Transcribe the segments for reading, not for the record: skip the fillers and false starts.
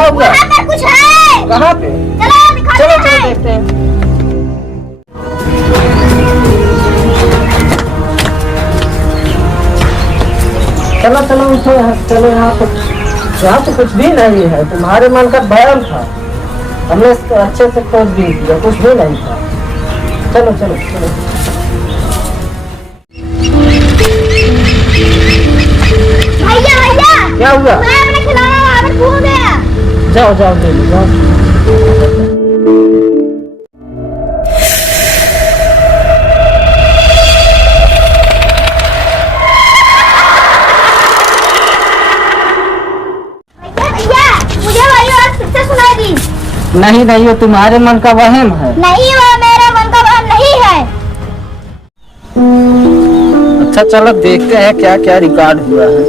क्या हुआ? वहाँ पर कुछ है। कहाँ पे? चलो दिखाते चलो हैं। चलो देखते हैं। चलो चलो उठो यहाँ, चलो यहाँ तो कुछ भी नहीं है। तुम्हारे मन का भ्रम था, हमने इसको अच्छे से खोज भी किया, कुछ भी नहीं था। चलो चलो चलो। भैया भैया क्या हुआ? मैं अपना खिलौना वहाँ पर खो गया। जाओ जाओ ले लो जाओ। भैया मुझे वही बात फिर से सुनाई दी। नहीं नहीं, वो तुम्हारे मन का वहम है। नहीं वह मेरा मन का वहम नहीं है। अच्छा चलो देखते हैं क्या क्या रिकॉर्ड हुआ है।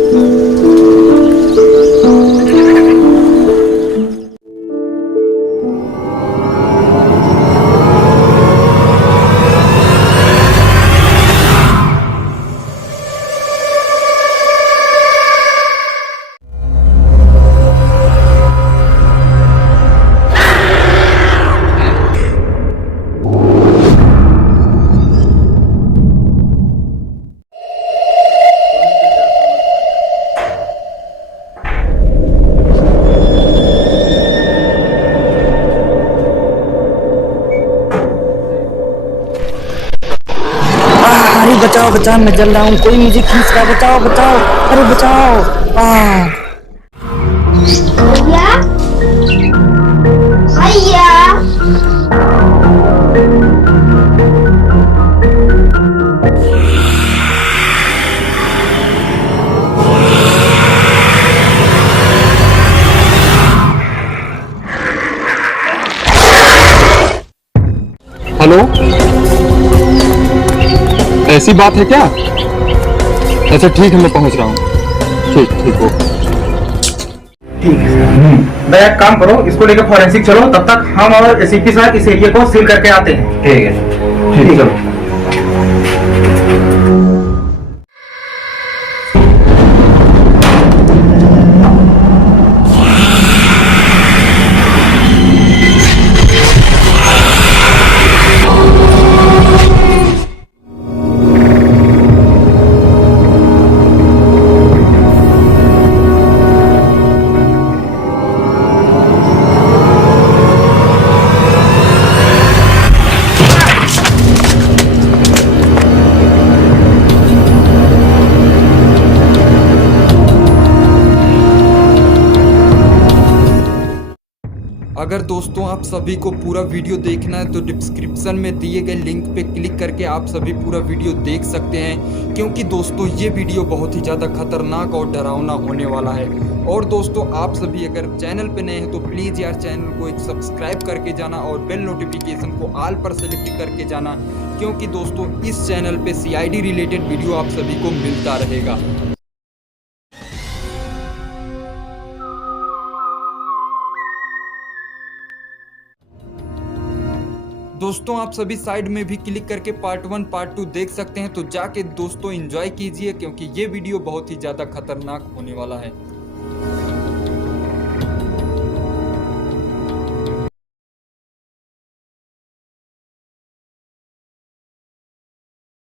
अरे बचाओ बचाओ, मैं जल रहा हूँ, कोई मुझे खींच रहा है, बचाओ बचाओ, अरे बचाओ। भैया भैया हेलो, ऐसी बात है क्या? अच्छा ठीक है, मैं पहुंच रहा हूँ। ठीक ठीक हो। ठीक है। मैं एक काम करो, इसको लेकर फॉरेंसिक चलो, तब तक हम और एसीपी साहब इस एरिया को सील करके आते हैं। ठीक है ठीक है। अगर दोस्तों आप सभी को पूरा वीडियो देखना है तो डिस्क्रिप्शन में दिए गए लिंक पे क्लिक करके आप सभी पूरा वीडियो देख सकते हैं, क्योंकि दोस्तों ये वीडियो बहुत ही ज़्यादा खतरनाक और डरावना होने वाला है। और दोस्तों आप सभी अगर चैनल पे नए हैं तो प्लीज़ यार चैनल को एक सब्सक्राइब करके जाना और बेल नोटिफिकेशन को ऑल पर सेलेक्ट करके जाना, क्योंकि दोस्तों इस चैनल पे CID रिलेटेड वीडियो आप सभी को मिलता रहेगा। दोस्तों आप सभी साइड में भी क्लिक करके पार्ट 1 पार्ट 2 देख सकते हैं, तो जाके दोस्तों एंजॉय कीजिए, क्योंकि ये वीडियो बहुत ही ज़्यादा खतरनाक होने वाला है।